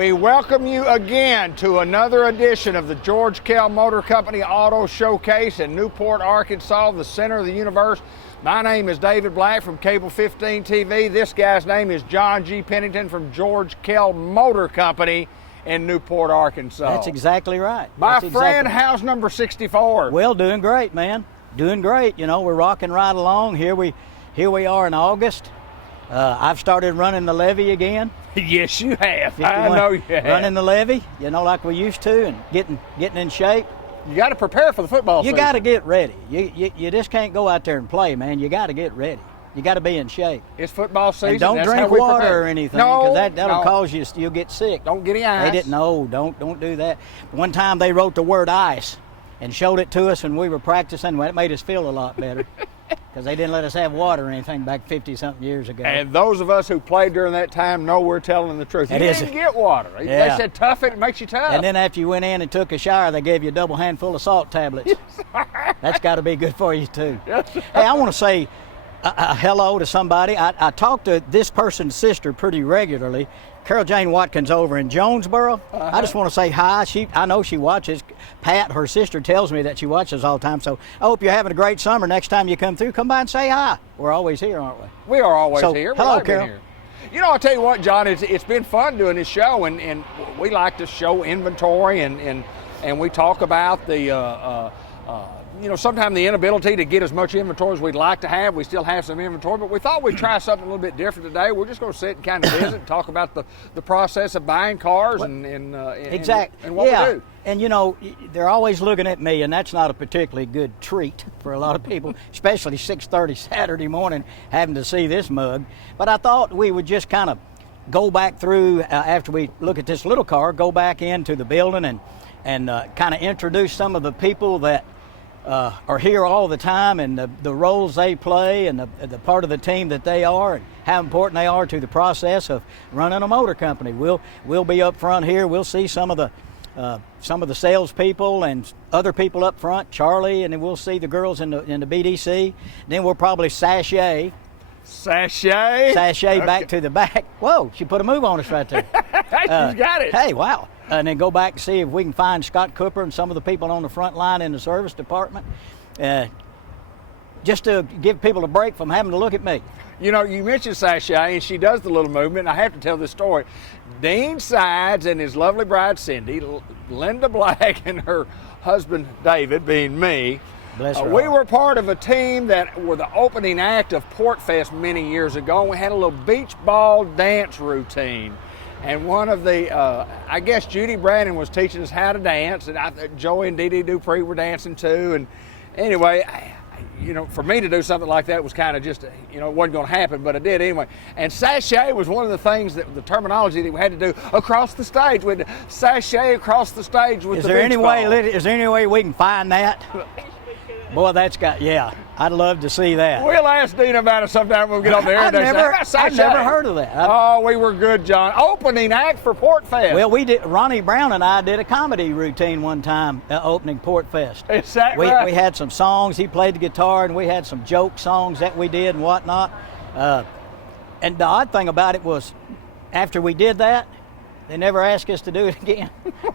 We welcome you again to another edition of the George Kell Motor Company Auto Showcase in Newport, Arkansas, the center of the universe. My name is David Black from Cable 15 TV. This guy's name is John G. Pennington from George Kell Motor Company in Newport, Arkansas. That's exactly right. My friend, how's number 64? Well, doing great, man. Doing great. You know, we're rocking right along. Here we are in August. I've started running the levee again. Yes, you have. I know you have. Running the levee, you know, like we used to, and getting in shape. You got to prepare for the football season. You got to get ready. You just can't go out there and play, man. You got to get ready. You got to be in shape. It's football season. And don't drink water or anything, because that'll cause you'll get sick. Don't get any ice. They didn't know. Don't do that. One time they wrote the word ice and showed it to us when we were practicing. Well, it made us feel a lot better. Because they didn't let us have water or anything back 50-something years ago. And those of us who played during that time know we're telling the truth. You didn't get water. Yeah. They said tough it makes you tough. And then after you went in and took a shower, they gave you a double handful of salt tablets. That's got to be good for you, too. Yes. Hey, I want to say hello to somebody. I talk to this person's sister pretty regularly, Carol Jane Watkins over in Jonesboro. I just want to say hi. I know she watches. Pat, her sister, tells me that she watches all the time. So I hope you're having a great summer. Next time you come through, come by and say hi. We're always here, aren't we? We are always here. Hello, Carol. Here. You know, I'll tell you what, John, it's been fun doing this show, and we like to show inventory, and we talk about the sometimes the inability to get as much inventory as we'd like to have. We still have some inventory, but we thought we'd try something a little bit different today. We're just going to sit and kind of visit and talk about the process of buying cars and what we do. And, you know, they're always looking at me, and that's not a particularly good treat for a lot of people, especially 6:30 Saturday morning having to see this mug. But I thought we would just kind of go back through, after we look at this little car, go back into the building and kind of introduce some of the people that are here all the time, and the roles they play, and the part of the team that they are, and how important they are to the process of running a motor company. We'll be up front here. We'll see some of the salespeople and other people up front, Charlie, and then we'll see the girls in the BDC. Then we'll probably sashay okay. Back to the back. Whoa, she put a move on us right there. She's got it. Hey, wow. And then go back and see if we can find Scott Cooper and some of the people on the front line in the service department, just to give people a break from having to look at me. You know, you mentioned Sashay, and she does the little movement, and I have to tell this story. Dean Sides and his lovely bride, Cindy, Linda Black, and her husband, David, being me, we were part of a team that were the opening act of Port Fest many years ago, and we had a little beach ball dance routine. And one of the, I guess Judy Brandon was teaching us how to dance, and Joey and Dee Dee Dupree were dancing too. And anyway, for me to do something like that was kind of just, it wasn't going to happen, but I did anyway. And sashay was one of the things that the terminology that we had to do across the stage. We had to sashay across the stage with the beach ball. Is there any way we can find that? Boy, I'd love to see that. We'll ask Dean about it sometime when we get on the air. I've never heard of that. We were good, John. Opening act for Port Fest. Well, we did. Ronnie Brown and I did a comedy routine one time opening Port Fest. Is that right? We had some songs. He played the guitar, and we had some joke songs that we did and whatnot. And the odd thing about it was, after we did that, they never asked us to do it again.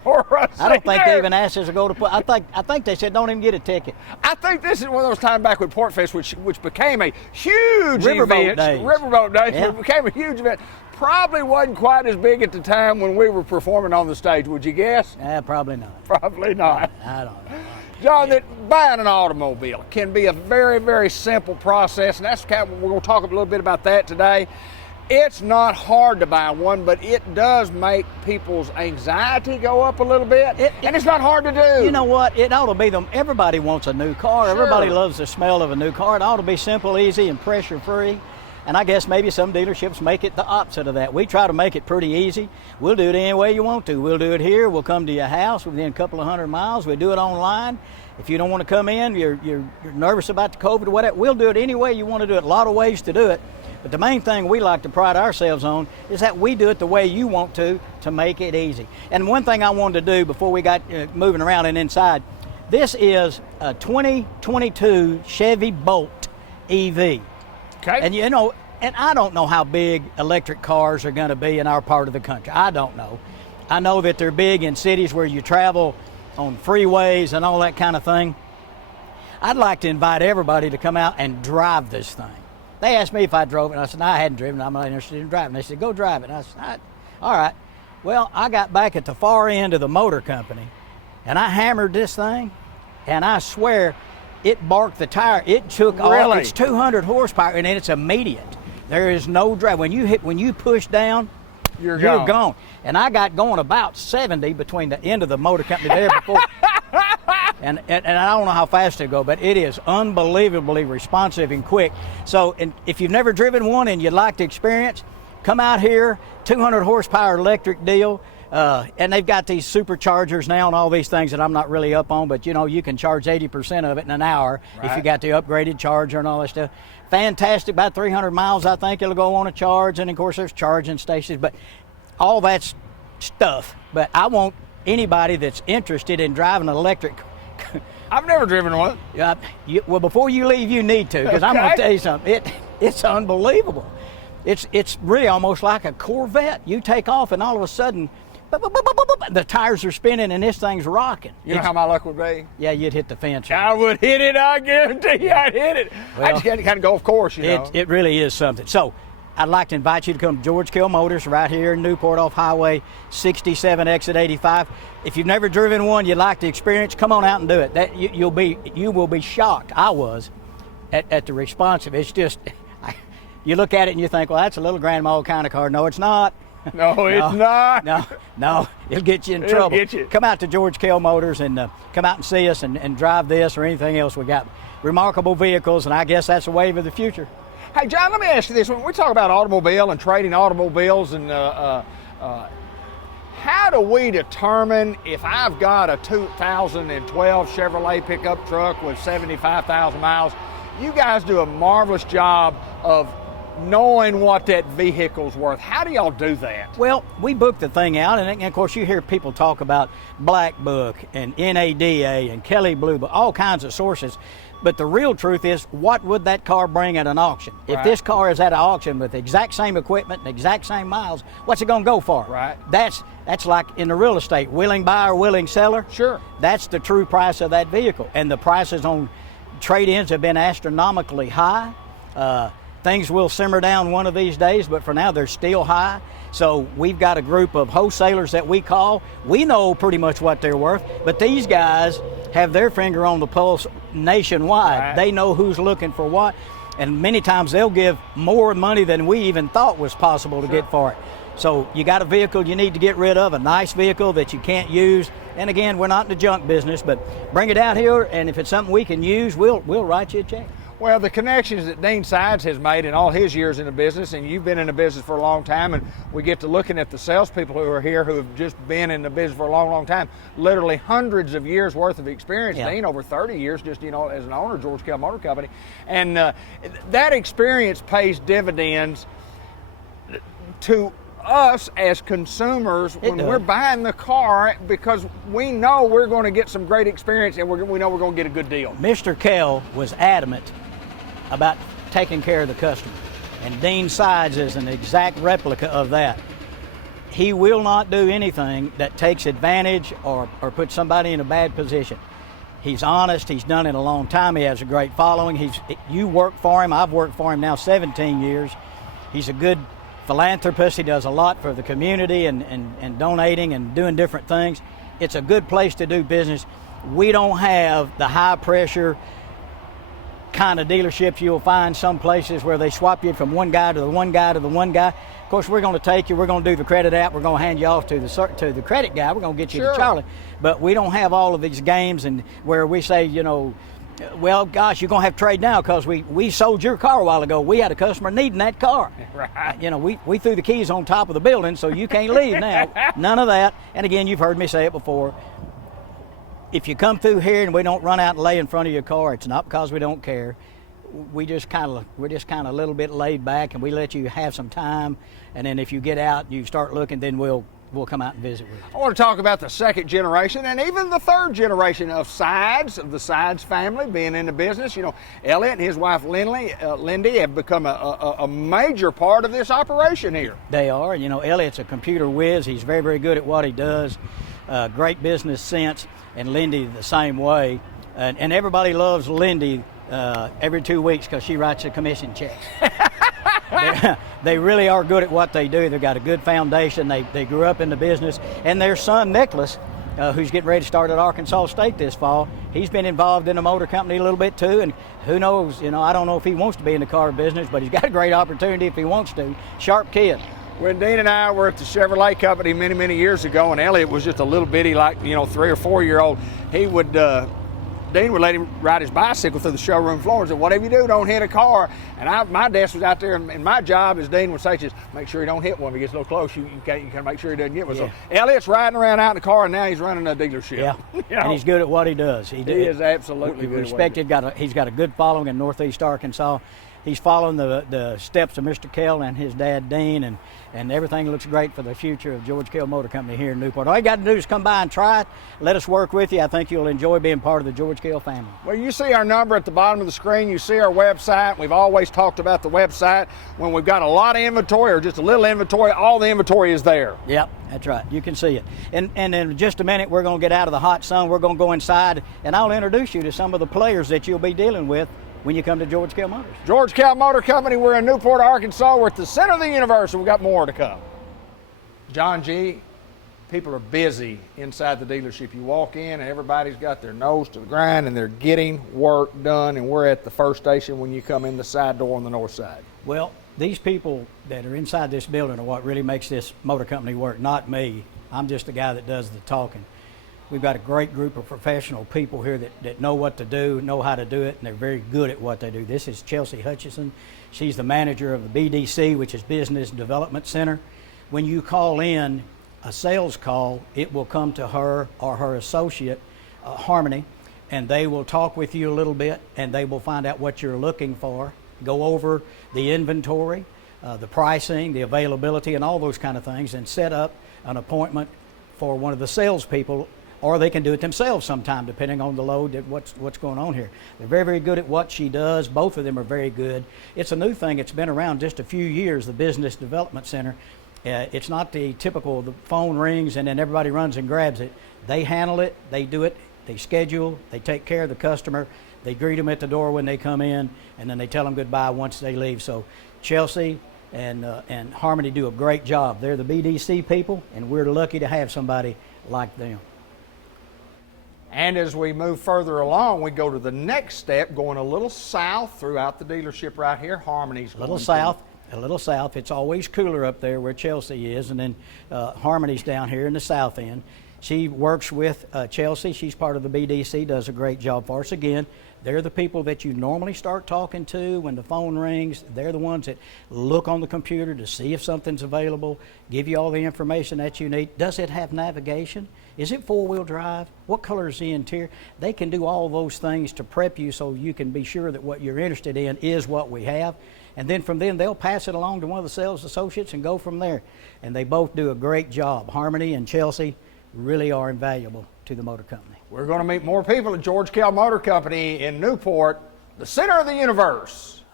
I don't think they even asked us to go to. I think they said don't even get a ticket. I think this is one of those times back with Port Fest, which became a huge event. Riverboat Days. Yeah. It became a huge event. Probably wasn't quite as big at the time when we were performing on the stage. Would you guess? Probably not. Probably not. I don't know. John, that buying an automobile can be a very, very simple process, and that's kind of, we're going to talk a little bit about that today. It's not hard to buy one, but it does make people's anxiety go up a little bit, and it's not hard to do. You know what? It ought to be everybody wants a new car. Sure. Everybody loves the smell of a new car. It ought to be simple, easy, and pressure-free. And I guess maybe some dealerships make it the opposite of that. We try to make it pretty easy. We'll do it any way you want to. We'll do it here. We'll come to your house within a couple of 100 miles. We'll do it online. If you don't want to come in, you're nervous about the COVID or whatever, we'll do it any way you want to do it. A lot of ways to do it. But the main thing we like to pride ourselves on is that we do it the way you want to make it easy. And one thing I wanted to do before we got moving around and inside, this is a 2022 Chevy Bolt EV. Okay. And and I don't know how big electric cars are going to be in our part of the country. I don't know. I know that they're big in cities where you travel on freeways and all that kind of thing. I'd like to invite everybody to come out and drive this thing. They asked me if I drove it, and I said, no, I hadn't driven it. I'm not interested in driving. They said, go drive it. And I said, all right. Well, I got back at the far end of the motor company, and I hammered this thing, and I swear it barked the tire. It took all, it's 200 horsepower, and then it's immediate. There is no drag. When you push down, you're gone. And I got going about 70 between the end of the motor company there before. And I don't know how fast it go, but it is unbelievably responsive and quick. So if you've never driven one and you'd like to experience, come out here, 200 horsepower electric deal. And they've got these superchargers now and all these things that I'm not really up on, but you can charge 80% of it in an hour if you got the upgraded charger and all that stuff. Fantastic, about 300 miles I think it'll go on a charge, and of course there's charging stations, but all that's stuff. But I want anybody that's interested in driving an electric. I've never driven one. Well, before you leave, you need to, because I'm going to tell you something. It's unbelievable. It's really almost like a Corvette. You take off, and all of a sudden, the tires are spinning, and this thing's rocking. You know how my luck would be? Yeah, you'd hit the fence. I would hit it. I guarantee you, I'd hit it. Well, I just got to kind of go off course, you know. It really is something. So I'd like to invite you to come to Kell Motors right here in Newport off Highway 67, exit 85. If you've never driven one, you'd like to experience, come on out and do it. You will be shocked. I was at the responsive. It's just, you look at it and you think, well, that's a little grandma kind of car. No, it's not. No, it's not. No, it'll get you in trouble. Get you. Come out to Kell Motors and come out and see us and drive this or anything else. We got remarkable vehicles, and I guess that's the wave of the future. Hey, John, let me ask you this. When we talk about automobile and trading automobiles, and how do we determine if I've got a 2012 Chevrolet pickup truck with 75,000 miles? You guys do a marvelous job of knowing what that vehicle's worth. How do y'all do that? Well, we book the thing out, and of course you hear people talk about Black Book and NADA and Kelley Blue Book, all kinds of sources. But the real truth is, what would that car bring at an auction? Right. If this car is at an auction with the exact same equipment and exact same miles, what's it going to go for? Right. That's like in the real estate, willing buyer, willing seller. Sure. That's the true price of that vehicle. And the prices on trade-ins have been astronomically high. Things will simmer down one of these days, but for now they're still high. So we've got a group of wholesalers that we call. We know pretty much what they're worth, but these guys have their finger on the pulse nationwide. Right. They know who's looking for what, and many times they'll give more money than we even thought was possible to get for it. So you got a vehicle you need to get rid of, a nice vehicle that you can't use. And again, we're not in the junk business, but bring it out here, and if it's something we can use, we'll write you a check. Well, the connections that Dean Sides has made in all his years in the business, and you've been in the business for a long time, and we get to looking at the salespeople who are here who have just been in the business for a long, long time, literally hundreds of years worth of experience. Yeah. Dean, over 30 years just, as an owner of Kell Motor Company. And that experience pays dividends to us as consumers when we're buying the car, because we know we're going to get some great experience, and we know we're going to get a good deal. Mr. Kell was adamant about taking care of the customer, and Dean Sides is an exact replica of that. He will not do anything that takes advantage or puts somebody in a bad position. He's honest. He's done it a long time. He has a great following. You work for him. I've worked for him now 17 years. He's a good philanthropist. He does a lot for the community and donating and doing different things. It's a good place to do business. We don't have the high pressure kind of dealerships you'll find some places where they swap you from one guy to the one guy to the one guy. Of course, we're going to take you, we're going to do the credit app, we're going to hand you off to the credit guy, we're going to get you to Charlie. But we don't have all of these games and where we say, well, gosh, you're going to have to trade now because we sold your car a while ago. We had a customer needing that car. Right. We threw the keys on top of the building, so you can't leave now. None of that. And again, you've heard me say it before. If you come through here and we don't run out and lay in front of your car, it's not because we don't care. We're just kind of a little bit laid back, and we let you have some time. And then if you get out, you start looking, then we'll we'll come out and visit with you. I want to talk about the second generation and even the third generation of Sides, of the Sides family being in the business. You know, Elliott and his wife Lindy have become a major part of this operation here. They are. You know, Elliott's a computer whiz. He's very, very good at what he does. Great business sense, and Lindy the same way. And everybody loves Lindy every 2 weeks because she writes the commission checks. They really are good at what they do. They've got a good foundation. They grew up in the business. And their son, Nicholas, who's getting ready to start at Arkansas State this fall, he's been involved in the motor company a little bit too. And who knows, you know, I don't know if he wants to be in the car business, but he's got a great opportunity if he wants to. Sharp kid. When Dean and I were at the Chevrolet company many, many years ago, and Elliott was just a little bitty, like, you know, 3 or 4 year old, Dean would let him ride his bicycle through the showroom floor and say, whatever you do, don't hit a car. And my desk was out there, and my job, as Dean would say, just make sure you don't hit one. If he gets a little close, you can make sure he doesn't get one. Yeah. So Elliott's riding around out in the car, and now he's running a dealership. Yeah, you know? And he's good at what he does. He is absolutely good. Respected. He's got a good following in Northeast Arkansas. He's following the steps of Mr. Kell and his dad, Dean, and everything looks great for the future of George Kell Motor Company here in Newport. All you got to do is come by and try it. Let us work with you. I think you'll enjoy being part of the George Kell family. Well, you see our number at the bottom of the screen. You see our website. We've always talked about the website. When we've got a lot of inventory or just a little inventory, all the inventory is there. Yep, that's right. You can see it. And in just a minute, we're going to get out of the hot sun. We're going to go inside, and I'll introduce you to some of the players that you'll be dealing with when you come to George Kell Motors. George Kell Motor Company, we're in Newport, Arkansas. We're at the center of the universe, and we've got more to come. John G., people are busy inside the dealership. You walk in, and everybody's got their nose to the grind, and they're getting work done, and we're at the first station when you come in the side door on the north side. Well, these people that are inside this building are what really makes this motor company work, not me. I'm just the guy that does the talking. We've got a great group of professional people here that know what to do, know how to do it, and they're very good at what they do. This is Chelsea Hutchison. She's the manager of the BDC, which is Business Development Center. When you call in a sales call, it will come to her or her associate, Harmony, and they will talk with you a little bit, and they will find out what you're looking for, go over the inventory, the pricing, the availability, and all those kind of things, and set up an appointment for one of the salespeople, or they can do it themselves sometime, depending on the load, what's going on here. They're very, very good at what she does. Both of them are very good. It's a new thing. It's been around just a few years, the Business Development Center. It's not the typical, the phone rings and then everybody runs and grabs it. They handle it, they do it, they schedule, they take care of the customer, they greet them at the door when they come in, and then they tell them goodbye once they leave. So Chelsea and Harmony do a great job. They're the BDC people, and we're lucky to have somebody like them. And as we move further along, we go to the next step, going a little south throughout the dealership right here. Harmony's a little south. It's always cooler up there where Chelsea is, and then Harmony's down here in the south end. She works with Chelsea. She's part of the BDC, does a great job for us. Again, they're the people that you normally start talking to when the phone rings. They're the ones that look on the computer to see if something's available, give you all the information that you need. Does it have navigation? Is it four-wheel drive? What color is the interior? They can do all those things to prep you so you can be sure that what you're interested in is what we have. And then from then, they'll pass it along to one of the sales associates and go from there. And they both do a great job. Harmony and Chelsea really are invaluable to the motor company. We're going to meet more people at George Kell Motor Company in Newport, the center of the universe.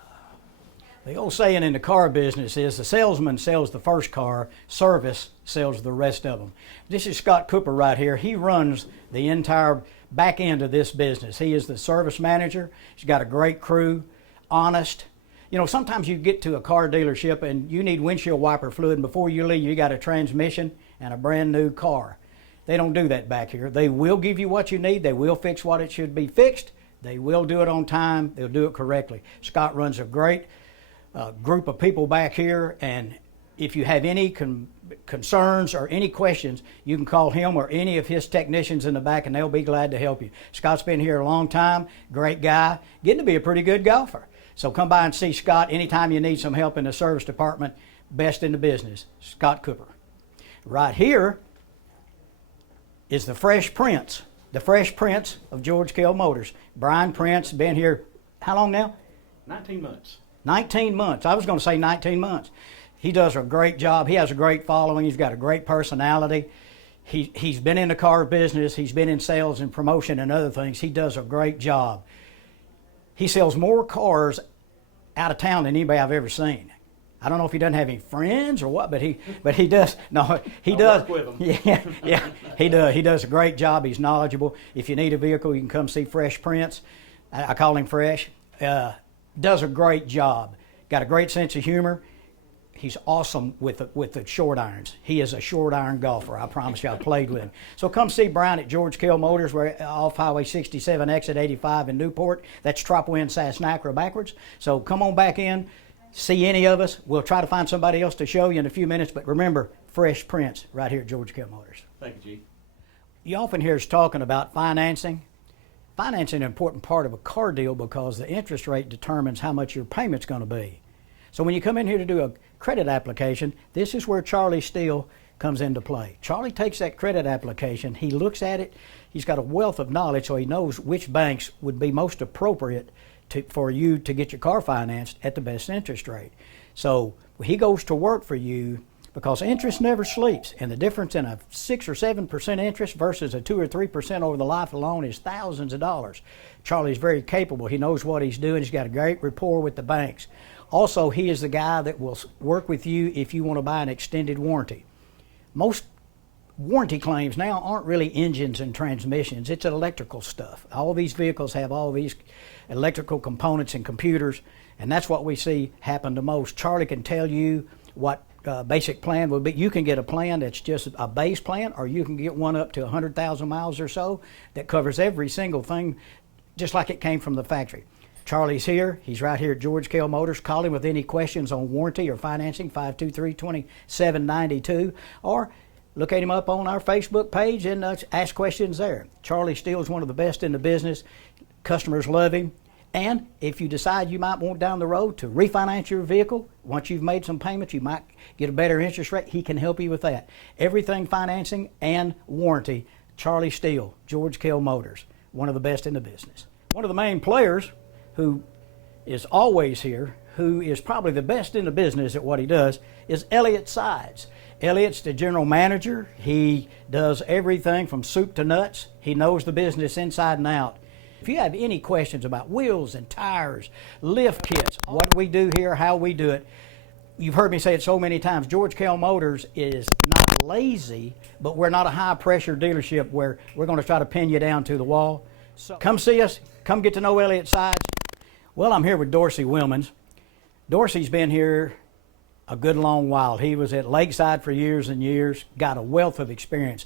The old saying in the car business is the salesman sells the first car, service sells the rest of them. This is Scott Cooper right here. He runs the entire back end of this business. He is the service manager. He's got a great crew, honest. You know, sometimes you get to a car dealership and you need windshield wiper fluid, and before you leave, you got a transmission and a brand new car. They don't do that back here. They will give you what you need. They will fix what it should be fixed. They will do it on time. They'll do it correctly. Scott runs a great group of people back here, and if you have any concerns or any questions, you can call him or any of his technicians in the back, and they'll be glad to help you. Scott's been here a long time, great guy, getting to be a pretty good golfer. So come by and see Scott anytime you need some help in the service department. Best in the business, Scott Cooper. Right here is the Fresh Prince of George Kell Motors. Brian Prince, been here how long now? 19 months. 19 months. I was going to say 19 months. He does a great job. He has a great following. He's got a great personality. He's been in the car business. He's been in sales and promotion and other things. He does a great job. He sells more cars out of town than anybody I've ever seen. I don't know if he doesn't have any friends or what, but he does. No, he does. Work with him. Yeah, he does. He does a great job. He's knowledgeable. If you need a vehicle, you can come see Fresh Prince. I call him Fresh. Does a great job. Got a great sense of humor. He's awesome with the short irons. He is a short iron golfer. I promise you, I've played with him. So come see Brian at George Kell Motors. We're off Highway 67, exit 85 in Newport. That's Tropwin, Sassnacra backwards. So come on back in, see any of us. We'll try to find somebody else to show you in a few minutes. But remember, Fresh Prince right here at George Kell Motors. Thank you, G. You often hear us talking about financing. Financing is an important part of a car deal because the interest rate determines how much your payment's going to be. So when you come in here to do a credit application, this is where Charlie Steele comes into play. Charlie takes that credit application, he looks at it, he's got a wealth of knowledge, so he knows which banks would be most appropriate for you to get your car financed at the best interest rate. So he goes to work for you because interest never sleeps, and the difference in a 6 or 7% interest versus a 2 or 3% over the life of the loan is thousands of dollars. Charlie's very capable. He knows what he's doing. He's got a great rapport with the banks. Also, he is the guy that will work with you if you want to buy an extended warranty. Most warranty claims now aren't really engines and transmissions. It's electrical stuff. All these vehicles have all these electrical components and computers, and that's what we see happen the most. Charlie can tell you what basic plan would be. You can get a plan that's just a base plan, or you can get one up to 100,000 miles or so that covers every single thing just like it came from the factory. Charlie's here. He's right here at George Kell Motors. Call him with any questions on warranty or financing, 523-2792, or look at him up on our Facebook page and ask questions there. Charlie Steele is one of the best in the business. Customers love him. And if you decide you might want down the road to refinance your vehicle, once you've made some payments, you might get a better interest rate. He can help you with that. Everything financing and warranty, Charlie Steele, George Kell Motors, one of the best in the business. One of the main players who is always here, who is probably the best in the business at what he does, is Elliott Sides. Elliott's the general manager. He does everything from soup to nuts. He knows the business inside and out. If you have any questions about wheels and tires, lift kits, what we do here, how we do it, you've heard me say it so many times, George Kell Motors is not lazy, but we're not a high-pressure dealership where we're going to try to pin you down to the wall. So come see us. Come get to know Elliott Sides. Well, I'm here with Dorsey Wilmans. Dorsey's been here a good long while. He was at Lakeside for years and years, got a wealth of experience.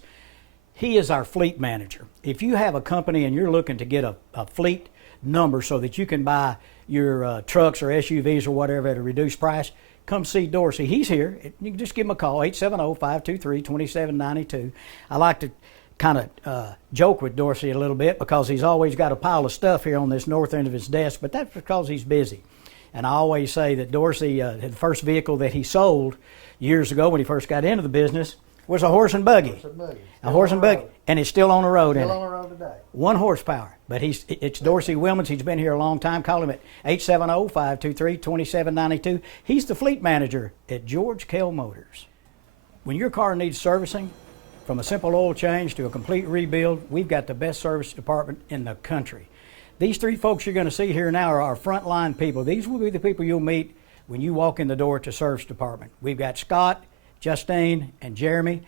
He is our fleet manager. If you have a company and you're looking to get a fleet number so that you can buy your trucks or SUVs or whatever at a reduced price, come see Dorsey. He's here. You can just give him a call, 870-523-2792. I like to kind of joke with Dorsey a little bit because he's always got a pile of stuff here on this north end of his desk, but that's because he's busy. And I always say that Dorsey, the first vehicle that he sold years ago when he first got into the business was a horse and buggy. A horse and buggy. And it's still on the road, isn't it? Still on the road today. 1 horsepower. But it's Dorsey Wilmans. He's been here a long time. Call him at 870-523-2792. He's the fleet manager at George Kell Motors. When your car needs servicing, from a simple oil change to a complete rebuild, we've got the best service department in the country. These 3 folks you're going to see here now are our frontline people. These will be the people you'll meet when you walk in the door to service department. We've got Scott, Justine, and Jeremy.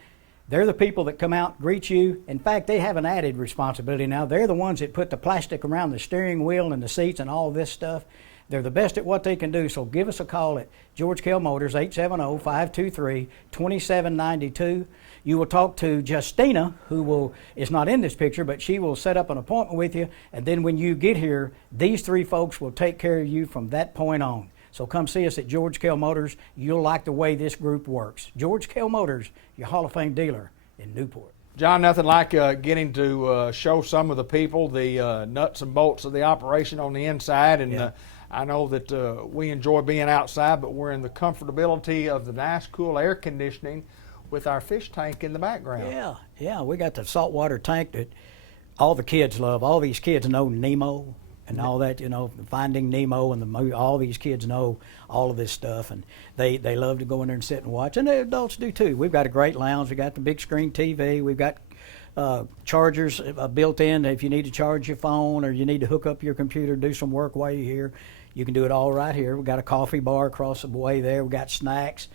They're the people that come out, greet you. In fact, they have an added responsibility now. They're the ones that put the plastic around the steering wheel and the seats and all this stuff. They're the best at what they can do, so give us a call at George Kell Motors, 870-523-2792. You will talk to Justina, who is not in this picture, but she will set up an appointment with you, and then when you get here, these 3 folks will take care of you from that point on. So come see us at George Kell Motors. You'll like the way this group works. George Kell Motors, your Hall of Fame dealer in Newport. John, nothing like getting to show some of the people the nuts and bolts of the operation on the inside. And Yeah. I know that we enjoy being outside, but we're in the comfortability of the nice, cool air conditioning with our fish tank in the background. Yeah, we got the saltwater tank that all the kids love. All these kids know Nemo and all that, Finding Nemo and the movie. All these kids know all of this stuff, and they love to go in there and sit and watch, and the adults do too. We've got a great lounge. We got the big screen TV. We've got chargers built in. If you need to charge your phone or you need to hook up your computer, do some work while you're here, you can do it all right here. We've got a coffee bar across the way there. We've got snacks.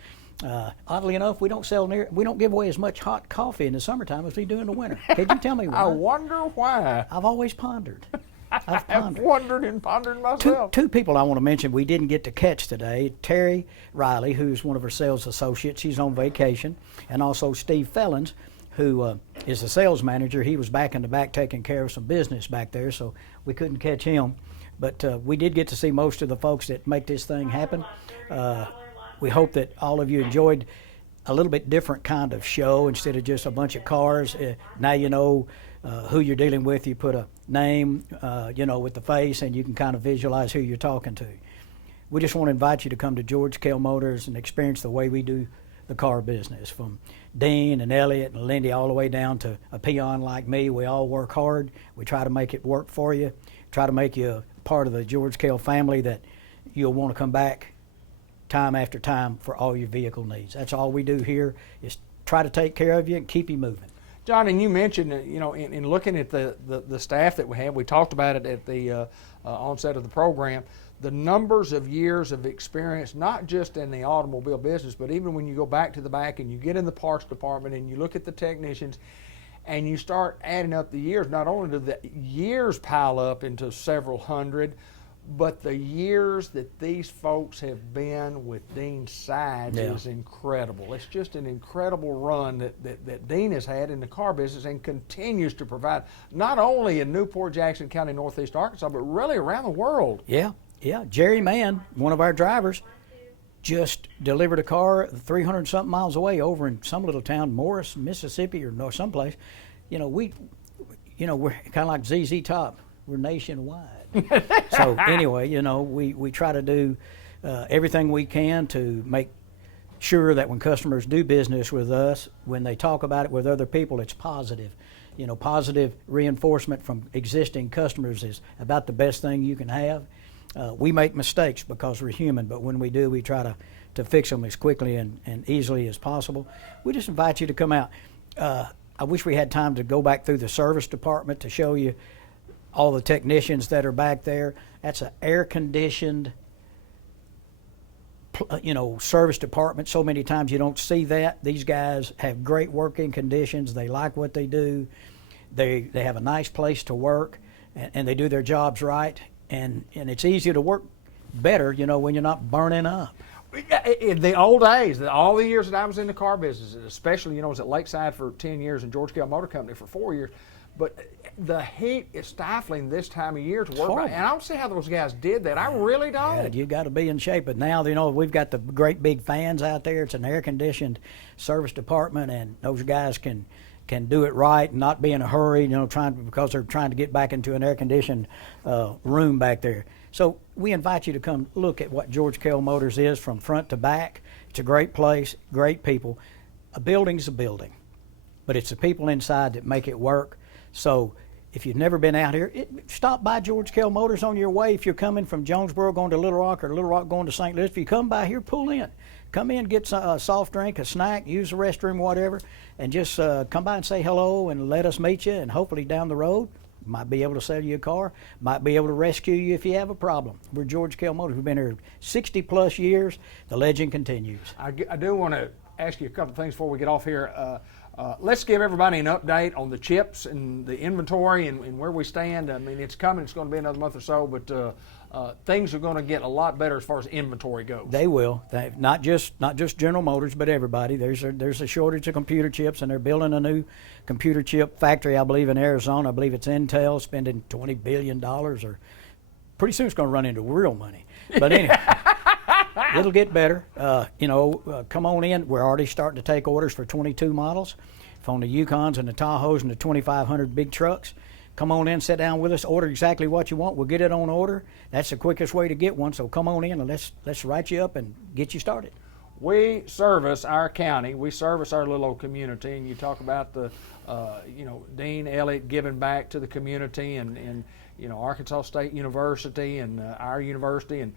Oddly enough, we don't give away as much hot coffee in the summertime as we do in the winter. Could you tell me why? I wonder why. I've always pondered. I've wondered and pondered myself. Two people I want to mention we didn't get to catch today. Terry Riley, who's one of our sales associates, he's on vacation, and also Steve Fellons, who is the sales manager. He was back in the back taking care of some business back there, so we couldn't catch him. But we did get to see most of the folks that make this thing happen. We hope that all of you enjoyed a little bit different kind of show instead of just a bunch of cars. Now you know who you're dealing with. You put a name, with the face, and you can kind of visualize who you're talking to. We just want to invite you to come to George Kell Motors and experience the way we do the car business. From Dean and Elliott and Lindy all the way down to a peon like me, we all work hard. We try to make it work for you, try to make you a part of the George Kell family that you'll want to come back time after time for all your vehicle needs. That's all we do here, is try to take care of you and keep you moving. John, and you mentioned, in looking at the staff that we have, we talked about it at the onset of the program, the numbers of years of experience, not just in the automobile business, but even when you go back to the back and you get in the parts department and you look at the technicians and you start adding up the years, not only do the years pile up into several hundred, but the years that these folks have been with Dean Sides is incredible. It's just an incredible run that Dean has had in the car business and continues to provide, not only in Newport, Jackson County, Northeast Arkansas, but really around the world. Yeah. Jerry Mann, one of our drivers, just delivered a car 300-something miles away over in some little town, Morris, Mississippi, or someplace. We're kind of like ZZ Top. We're nationwide. So anyway, we try to do everything we can to make sure that when customers do business with us, when they talk about it with other people, it's positive. Positive reinforcement from existing customers is about the best thing you can have. We make mistakes because we're human, but when we do, we try to fix them as quickly and easily as possible. We just invite you to come out. I wish we had time to go back through the service department to show you all the technicians that are back there. That's an air-conditioned, service department. So many times you don't see that. These guys have great working conditions. They like what they do. They have a nice place to work, and they do their jobs right. And it's easier to work better, when you're not burning up. In the old days, all the years that I was in the car business, especially, I was at Lakeside for 10 years and George Kell Motor Company for 4 years, but the heat is stifling this time of year to work by, and I don't see how those guys did that. I really don't. Yeah, you got to be in shape. But now, we've got the great big fans out there. It's an air-conditioned service department, and those guys can do it right and not be in a hurry, because they're trying to get back into an air-conditioned room back there. So we invite you to come look at what George Kell Motors is from front to back. It's a great place, great people. A building's a building, but it's the people inside that make it work. So if you've never been out here, stop by George Kell Motors on your way. If you're coming from Jonesboro going to Little Rock or Little Rock going to St. Louis, if you come by here, pull in. Come in, get a soft drink, a snack, use the restroom, whatever, and just come by and say hello and let us meet you, and hopefully down the road, might be able to sell you a car, might be able to rescue you if you have a problem. We're George Kell Motors. We've been here 60-plus years. The legend continues. I do want to ask you a couple of things before we get off here. Let's give everybody an update on the chips and the inventory and where we stand. I mean, it's coming. It's going to be another month or so, but things are going to get a lot better as far as inventory goes. They will. Not just General Motors, but everybody. There's a shortage of computer chips, and they're building a new computer chip factory, I believe, in Arizona. I believe it's Intel, spending $20 billion, or pretty soon it's going to run into real money. But anyway, it'll get better. Come on in. We're already starting to take orders for 22 models, from the Yukons and the Tahoes and the 2,500 big trucks. Come on in, sit down with us, order exactly what you want. We'll get it on order. That's the quickest way to get one. So come on in and let's write you up and get you started. We service our county. We service our little old community. And you talk about the, Dean Elliott giving back to the community and Arkansas State University and our university. And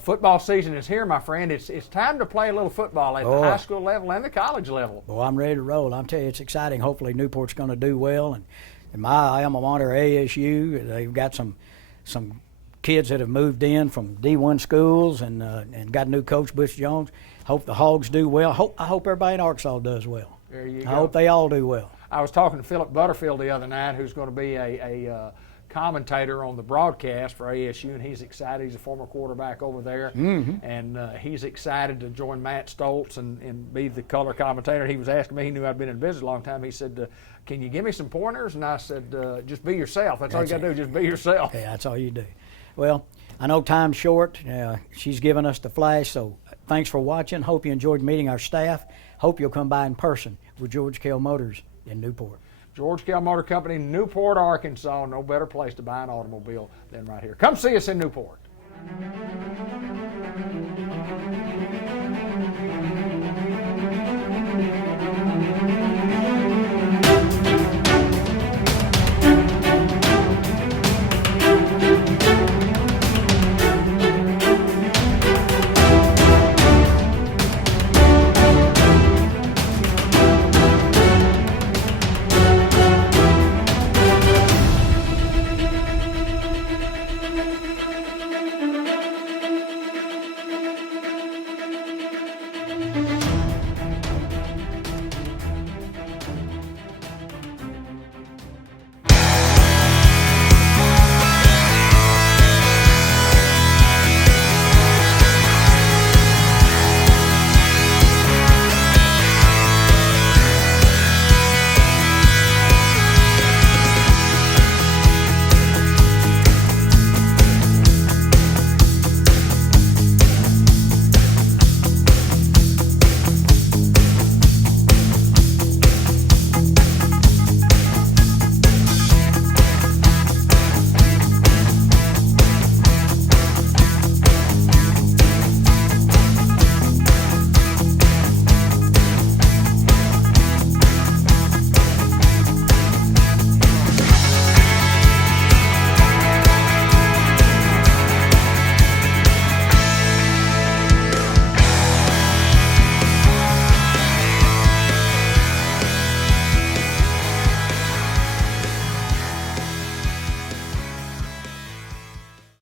football season is here, my friend. It's time to play a little football at the high school level and the college level. Well, I'm ready to roll. I'm telling you, it's exciting. Hopefully Newport's going to do well. And my alma mater, ASU, they've got some kids that have moved in from D1 schools and got a new coach, Butch Jones. Hope the Hogs do well. I hope everybody in Arkansas does well. There you go. I hope they all do well. I was talking to Philip Butterfield the other night, who's going to be a commentator on the broadcast for ASU, and he's excited. He's a former quarterback over there, and he's excited to join Matt Stoltz and be the color commentator. He was asking me, he knew I'd been in business a long time. He said, can you give me some pointers? And I said, just be yourself. That's all you got to do, just be yourself. Yeah, that's all you do. Well, I know time's short. She's given us the flash, so thanks for watching. Hope you enjoyed meeting our staff. Hope you'll come by in person with George Kell Motors in Newport. George Kell Motor Company, Newport, Arkansas. No better place to buy an automobile than right here. Come see us in Newport.